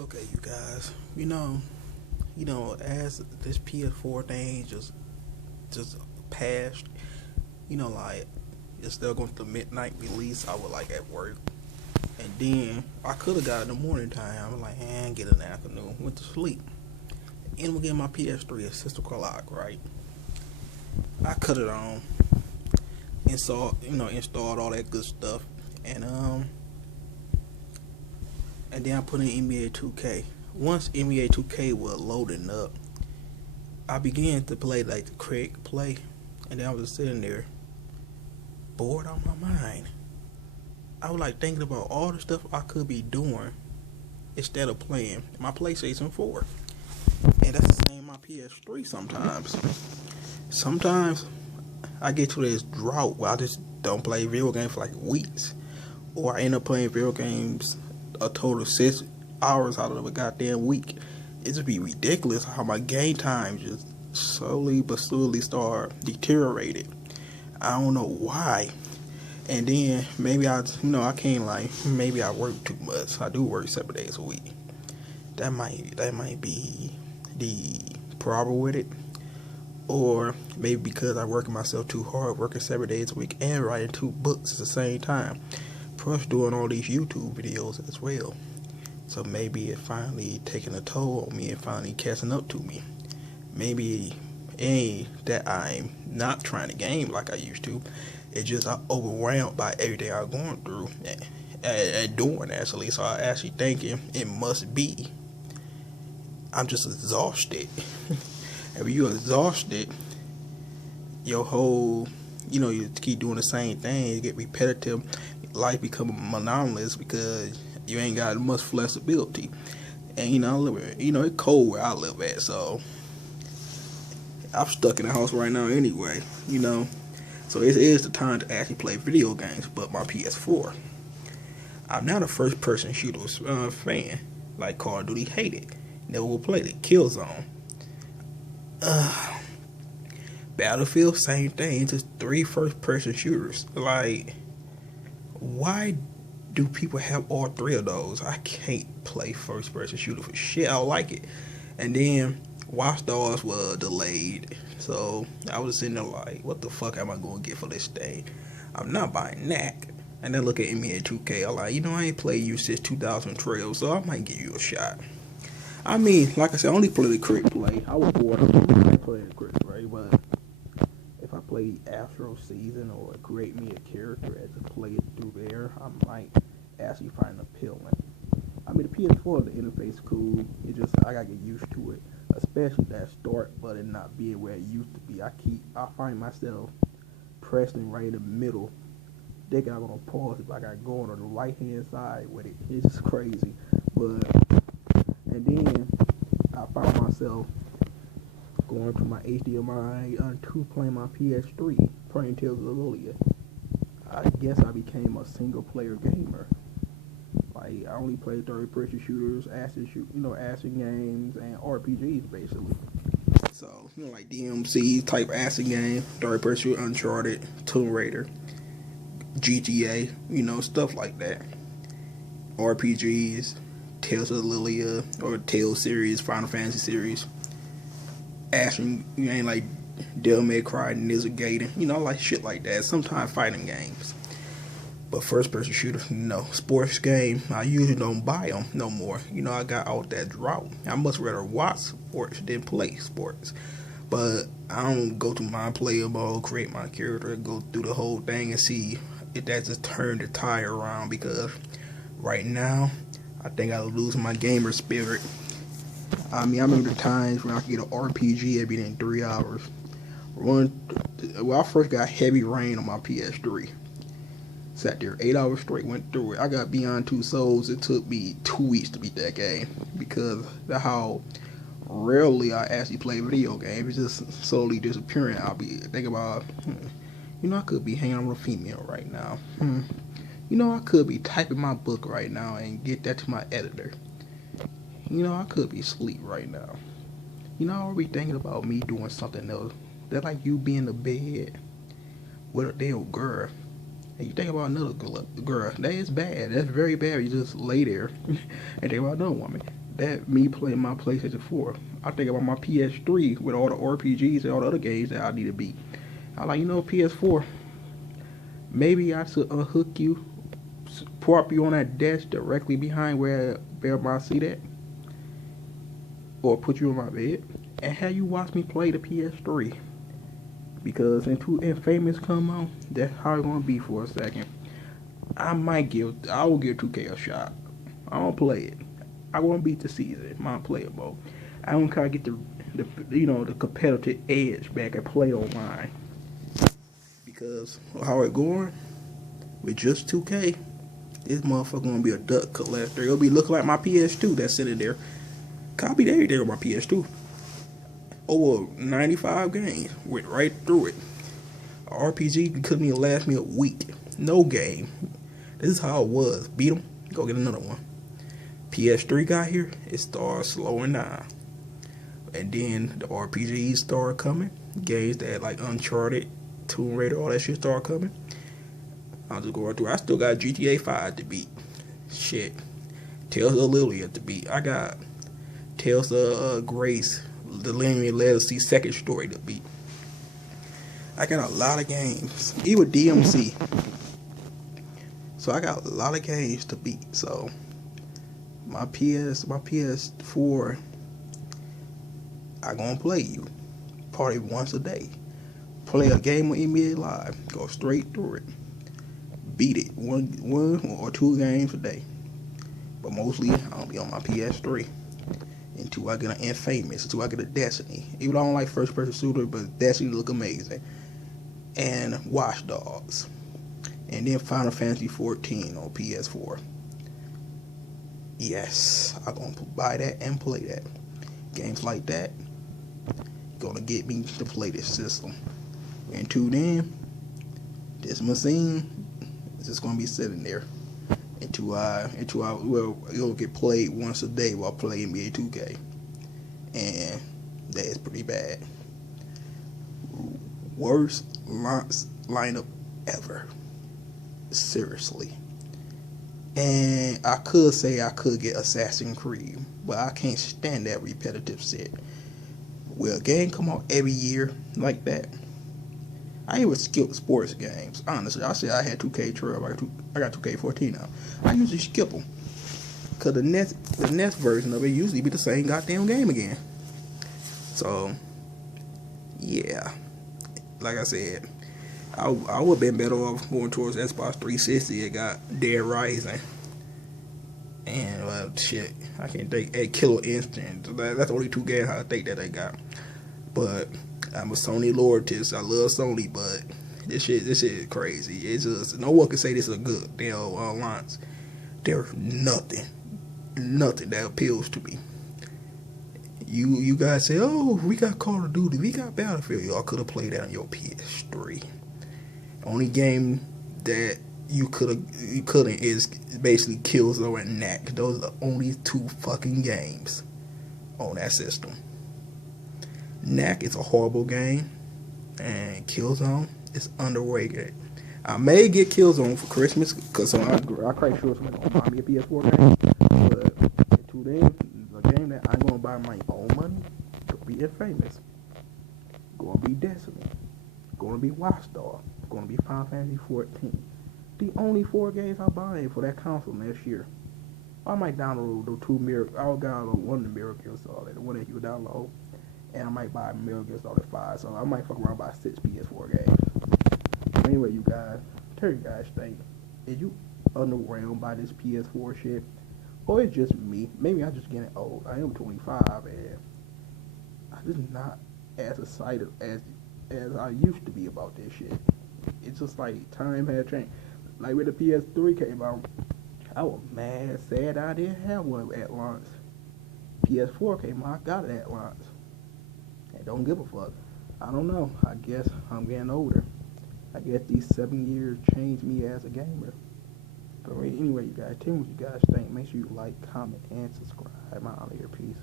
Okay, you guys. As this PS4 thing just passed, like it's still going to midnight release. I was like at work, and then I could have got it in the morning time. I was like, get it in the afternoon. Went to sleep. And we get my PS3 at 6 o'clock. Right, I cut it on, installed all that good stuff, and and then I put in NBA 2K. Once NBA 2K was loading up, I began to play like the Craig play, and then I was sitting there bored on my mind. I was like thinking about all the stuff I could be doing instead of playing my PlayStation 4. And that's the same with my PS3 sometimes. Sometimes I get to this drought where I just don't play video games for like weeks. Or I end up playing video games a total of 6 hours out of a goddamn week. It just be ridiculous how my game time just slowly but slowly start deteriorating. I don't know why. And then maybe I can't like, maybe I work too much. I do work 7 days a week. That might be the problem with it. Or maybe because I work myself too hard, working 7 days a week and writing 2 books at the same time. Plus doing all these YouTube videos as well. So maybe it finally taking a toll on me and finally catching up to me. Maybe it ain't that I'm not trying to game like I used to. It's just I'm overwhelmed by everything I'm going through and doing actually. So I actually thinking it must be I'm just exhausted. And when you're exhausted, your whole, you keep doing the same thing. You get repetitive. Life become monotonous because you ain't got much flexibility. And it's cold where I live at, so I'm stuck in the house right now anyway. So it is the time to actually play video games. But my PS4, I'm not a first person shooters fan. Like Call of Duty, hate it. Never will play it. Killzone. Battlefield, same thing. Just 3 first person shooters. Like, why do people have all 3 of those? I can't play first person shooter for shit. I don't like it. And then Watch Dogs was delayed. So I was sitting there like, what the fuck am I going to get for this thing? I'm not buying that. And then look at NBA 2K. I'm like, I ain't played you since 2012, so I might give you a shot. I mean, like I said, I only play the crit play. I was bored of it. I played the crit play, but if I play Astro Season or create me a character and just play it through there, I might actually find appealing. I mean, the PS4, the interface is cool. It just, I gotta get used to it, especially that start button not being where it used to be. I find myself pressing right in the middle, thinking I'm gonna pause if I got going on the right hand side with it. It's just crazy. But and then I found myself going to my HDMI to playing my PS3, playing Tales of Lilia. I guess I became a single player gamer. Like I only play third person shooters, action games, and RPGs basically. So like DMC type action game, third person shooter, Uncharted, Tomb Raider, GTA, stuff like that. RPGs, Tales of Lilia or Tales series, Final Fantasy series. Action, ain't like Devil May Cry, Ninja Gaiden, like shit like that. Sometimes fighting games. But first person shooters, no. Sports game, I usually don't buy them no more. I got out that drought. I much rather watch sports than play sports. But I don't go to my player mode, create my character, go through the whole thing and see if that just turned the tire around. Because right now, I think I lose my gamer spirit. I mean, I remember the times when I could get an RPG every day in 3 hours. I first got Heavy Rain on my PS3. Sat there 8 hours straight, went through it. I got Beyond Two Souls. It took me 2 weeks to beat that game because of how rarely I actually play video games. It's just slowly disappearing. I'll be thinking about, I could be hanging out with a female right now. I could be typing my book right now and get that to my editor. I could be asleep right now. I'll be thinking about me doing something else. That like you be in the bed with a damn girl. And you think about another girl. That is bad. That's very bad. You just lay there and think about another woman. that me playing my PlayStation 4. I think about my PS3 with all the RPGs and all the other games that I need to beat. I like, PS4. Maybe I should unhook you, prop you on that desk directly behind where my seat at, or put you on my bed and have you watch me play the PS3. Because until Infamous come on, that's how it's gonna be for a second. I will give 2K a shot. I don't play it. I want to beat the season. My playable. I don't kind of get the competitive edge back and play online. Because how it going with just 2K, this motherfucker gonna be a duck collector. It'll be looking like my PS2 that's sitting there. Copied everything on my PS2. Over 95 games. Went right through it. RPG couldn't even last me a week. No game. This is how it was. Beat them, go get another one. PS3 got here, it started slowing down. And then the RPGs started coming. Games that like Uncharted, Tomb Raider, all that shit started coming. I was just going through. I still got GTA 5 to beat. Shit. Tales of Lillia to beat. I got Tales of Grace, the Linear Legacy second story to beat. I got a lot of games. Even DMC. So I got a lot of games to beat. So my PS4, I gonna play you. Probably once a day. Play a game on NBA Live. Go straight through it. Beat it. One or two games a day. But mostly I'll be on my PS3 until I get an Infamous, until I get a Destiny. Even though I don't like first person shooter, but Destiny look amazing. And Watch Dogs. And then Final Fantasy 14 on PS4. Yes, I'm gonna buy that and play that. Games like that gonna get me to play this system. Until then, this machine is just gonna be sitting there until it'll get played once a day while playing NBA 2K, and that is pretty bad. Worst lineup ever. Seriously. And I could say I could get Assassin's Creed, but I can't stand that repetitive shit. Will a game come out every year like that? I even skip sports games. Honestly, I said I had 2K12. I got 2K14 now. I usually skip them because the next version of it usually be the same goddamn game again. So yeah, like I said, I would have been better off going towards Xbox 360. It got Dead Rising. And shit, I can't think a Killer Instinct. That's the only two games I think that they got. But I'm a Sony loyalist. I love Sony, but this shit is crazy. It's just no one can say this is a good damn launch. There's nothing that appeals to me. You guys say, oh, we got Call of Duty, we got Battlefield. Y'all could have played that on your PS3. Only game that you couldn't is basically Killzone and Knack. Those are the only two fucking games on that system. Knack is a horrible game, and Killzone is underrated. I may get Killzone for Christmas because I'm quite sure someone's gonna buy me a PS4 game. But until then, the game that I'm gonna buy my own money gonna be Infamous, gonna be Destiny, gonna be Watch Dogs, gonna be Final Fantasy 14. The only 4 games I'm buying for that console next year. I might download the 2 Miracle. I'll download one of the Miracle Solid, the one that you download, and I might buy Miracle Solid 5. So I might fuck around by 6 PS4 games. Anyway, you guys, tell you guys think. Is you underwhelmed by this PS4 shit, or it's just me? Maybe I'm just getting old. I am 25, and I'm just not as excited as I used to be about this shit. It's just like time had changed. Like when the PS3 came out, I was mad, sad I didn't have one at launch. PS4 came out, I got it at launch. And don't give a fuck. I don't know. I guess I'm getting older. I guess these 7 years changed me as a gamer. But anyway, you guys, tell me what you guys think. Make sure you like, comment, and subscribe. I'm out of here. Peace.